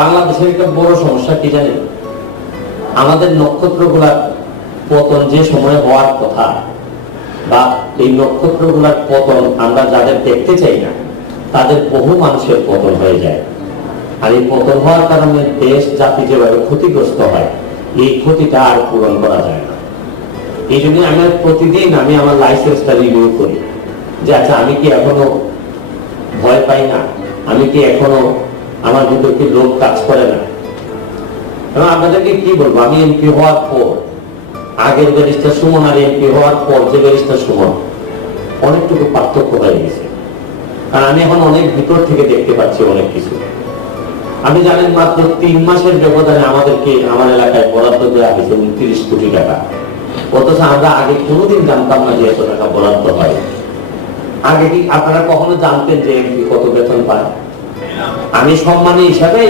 বাংলাদেশের একটা বড় সমস্যা কি জানেন, আমাদের নক্ষত্রগুলার পতন যে সময় হওয়ার কথা, বা এই নক্ষত্রগুলার পতন আমরা যাদের দেখতে চাই না তাদের বহু মানুষের পতন হয়ে যায়। আর এই পতন হওয়ার কারণে দেশ জাতি যেভাবে ক্ষতিগ্রস্ত হয়, এই ক্ষতিটা আর পূরণ করা যায় না। এই জন্য প্রতিদিন আমি আমার লাইসেন্সটা রিনিউ করি, যে আচ্ছা আমি কি এখনো ভয় পাই না, আমি কি এখনো আমার ভিতর কি লোক কাজ করে না। এবং আপনাদেরকে কি বলবো, আমি এমপি হওয়ার পর, আগের ব্যারিস্টার সুমন আর এমপি হওয়ার পর যে ব্যারিস্টার সুমন, অনেকটুকু পার্থক্য হয়ে গেছে। কারণ আমি এখন অনেক ভিতর থেকে দেখতে পাচ্ছি অনেক কিছু। আপনি জানেন মাত্র 3 মাসের ব্যবধানে আমাদেরকে আমার এলাকায় বরাদ্দ দেওয়া হয়েছে 29 কোটি টাকা। অথচ আমরা আগে কোনোদিন জানতাম না যে এত টাকা বরাদ্দ হয়। আগে কি আপনারা কখনো জানতেন যে এমপি কত বেতন পায়? আমি সম্মানী হিসাবে